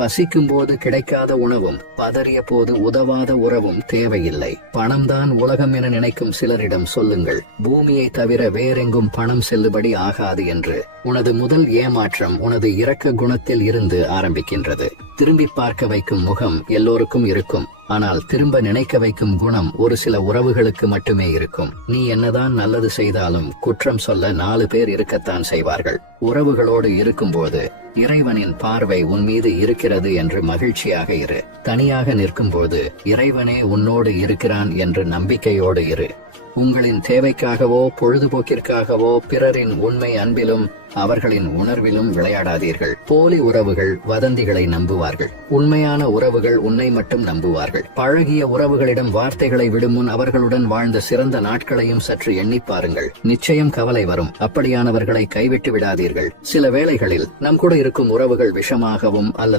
பசிக்கும் போது கிடைக்காத உணவும் பதறிய போது உதவாத உறவும் தேவையில்லை. பணம்தான் உலகம் என நினைக்கும் சிலரிடம் சொல்லுங்கள், பூமியை தவிர வேறெங்கும் பணம் செல்லுபடி ஆகாது என்று. உனது முதல் ஏமாற்றம் உனது இரக்க குணத்தில் இருந்து ஆரம்பிக்கின்றது. திரும்பி பார்க்க வைக்கும் முகம் எல்லோருக்கும் இருக்கும், ஆனால் திரும்ப நினைக்க வைக்கும் குணம் ஒரு சில உறவுகளுக்கு மட்டுமே இருக்கும். நீ என்னதான் நல்லது செய்தாலும் குற்றம் சொல்ல 4 பேர் இருக்கத்தான் செய்வார்கள். உறவுகளோடு இருக்கும்போது இறைவனின் பார்வை உன் மீது இருக்கிறது என்று மகிழ்ச்சியாக இரு. தனியாக நிற்கும் போது இறைவனே உன்னோடு இருக்கிறான் என்று நம்பிக்கையோடு இரு. உங்களின் தேவைக்காகவோ பொழுதுபோக்கிற்காகவோ பிறரின் உண்மை அன்பிலும் அவர்களின் உணர்விலும் விளையாடாதீர்கள். போலி உறவுகள் வதந்திகளை நம்புவார்கள். உண்மையான உறவுகள் உன்னை மட்டும் நம்புவார்கள். பழகிய உறவுகளிடம் வார்த்தைகளை விடும் முன் அவர்களுடன் வாழ்ந்த சிறந்த நாட்களையும் சற்று எண்ணி பாருங்கள். நிச்சயம் கவலை வரும். அப்படியானவர்களை கைவிட்டு விடாதீர்கள். சில வேளைகளில் நம் கூட இருக்கும் உறவுகள் விஷமாகவும் அல்லது